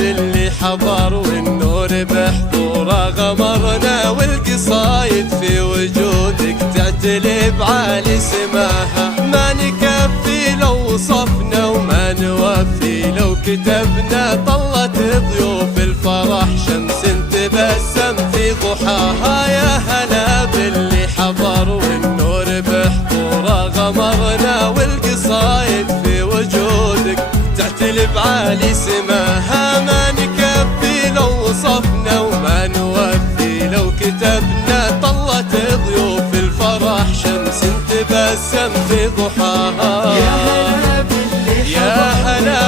باللي حضر والنور بحضوره غمرنا، والقصايد في وجودك تعتلي بعالي سماها. ما نكفي لو وصفنا وما نوفي لو كتبنا، طلت ضيوف الفرح شمس تبسم في ضحاها. يا هلا باللي حضر والنور بحضوره غمرنا، والقصايد في وجودك تعتلي بعالي سماها. ما نكفي لو وصفنا وما نوفي لو كتبنا، طلت ضيوف الفرح شمس تبسم في ضحاها. يا هلا باللي يا هلا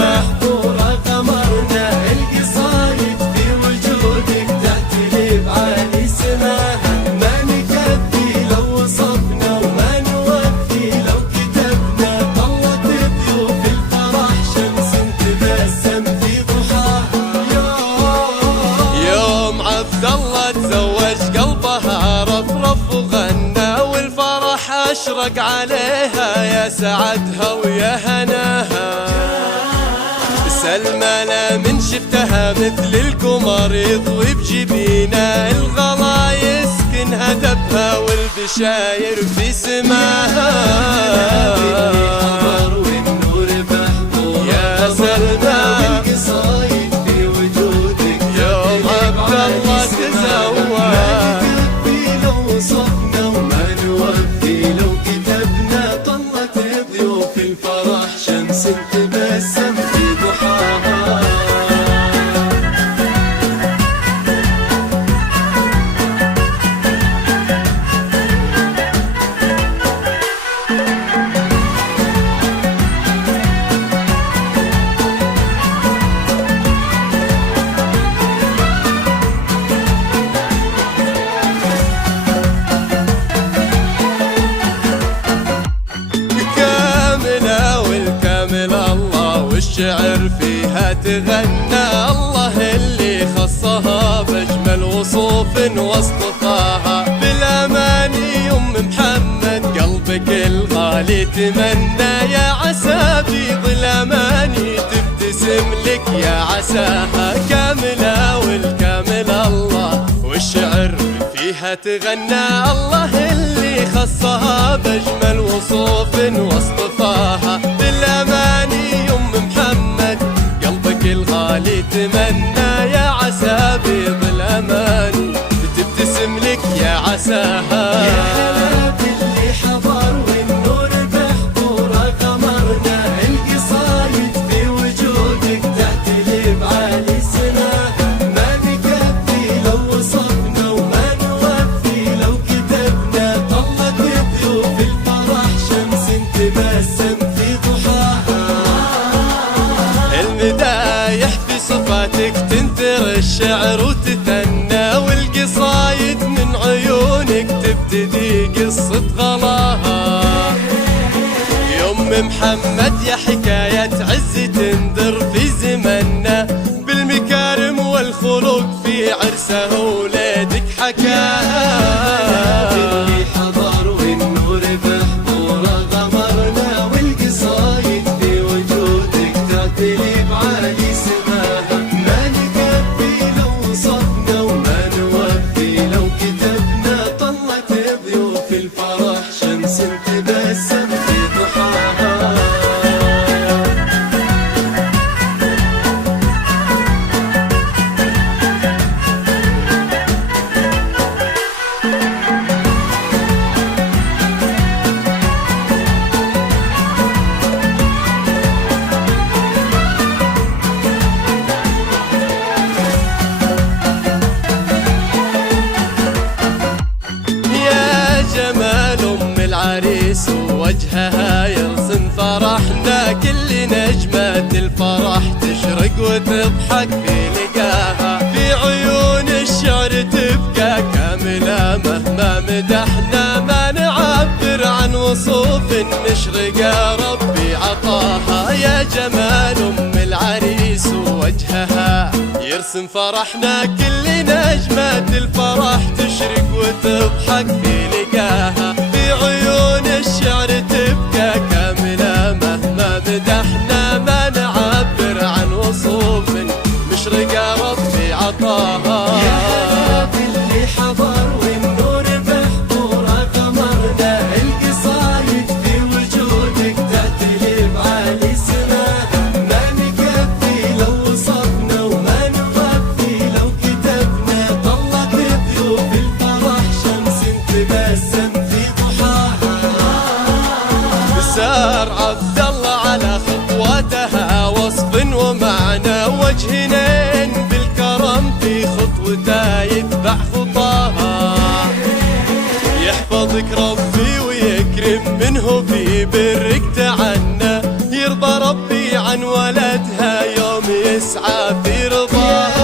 بحضوره غمرنا، القصايد في وجودك تعتلي بعالي سماها. ما نكفي لو وصفنا وما نوفي لو كتبنا، طلت ضيوف الفرح شمس تبسم في ضحاها. يوم عبد الله تزوج قلبها رفرف وغنى، والفرح أشرق عليها يا سعدها ويا هناها. سلمى لا من شفتها مثل القمر يضوي بجبينها، الغلا يسكن هدفها والبشاير في سماها. يا سلمى القصايد في وجودك يوم عبد الله تزوج، ما نكفي لو وصفنا وما نوفي لو كتبنا، طلت ضيوف الفرح شمس تبسم في ضحاها. والشعر فيها تغنى، الله اللي خصها بأجمل وصوف واصطفاها. بالأماني أم محمد قلبك الغالي تمنى، يا عسى بيض الأماني تبتسم لك يا عساها. كاملة والكامل الله والشعر فيها تغنى، الله اللي خصها بأجمل وصوف واصطفاها. بالأماني أم محمد قلبك الغالي تمنى، يا عسى بيض الأماني تبتسم لك يا عساها. يا هلا باللي حضر والنور بحضوره غمرنا، القصايد في وجودك تعتلي بعالي سماها. ما نكفي لو وصفنا وما نوفي لو كتبنا، طلت ضيوف الفرح شمس تبسم في ضحاها. المدايح في صفاتك تنثر الشعر وتثنى، والقصايد من عيونك تبتدي قصة غلاها. يوم محمد يا حكاية عز تندر في زمنا، بالمكارم والخلق في عرسه ولادك حكاها. اللي حضر والنور بحضوره غمرنا، والقصايد في وجودك تعتلي بعالي سماها. ما نكفي لو وصفنا وما نوفي لو كتبنا، طلت ضيوف الفرح شمس تبسم في ضحاها. العريس ووجهها يرسم فرحنا، كل نجمة الفرح تشرق وتضحك في لقاها. في عيون الشعر تبقى كاملة مهما مدحنا، ما نعبر عن وصوف مشرقة ربي عطاها. يا جمال أم العريس ووجهها يرسم فرحنا، كل نجمة الفرح تشرق وتضحك في لقاها. في عيون الشعر تبقى كاملة مهما مدحنا، ما نعبر عن وصوف يحفظك ربي ويكرم منه في برك تعنى، يرضى ربي عن ولدها يوم يسعى في رضاها.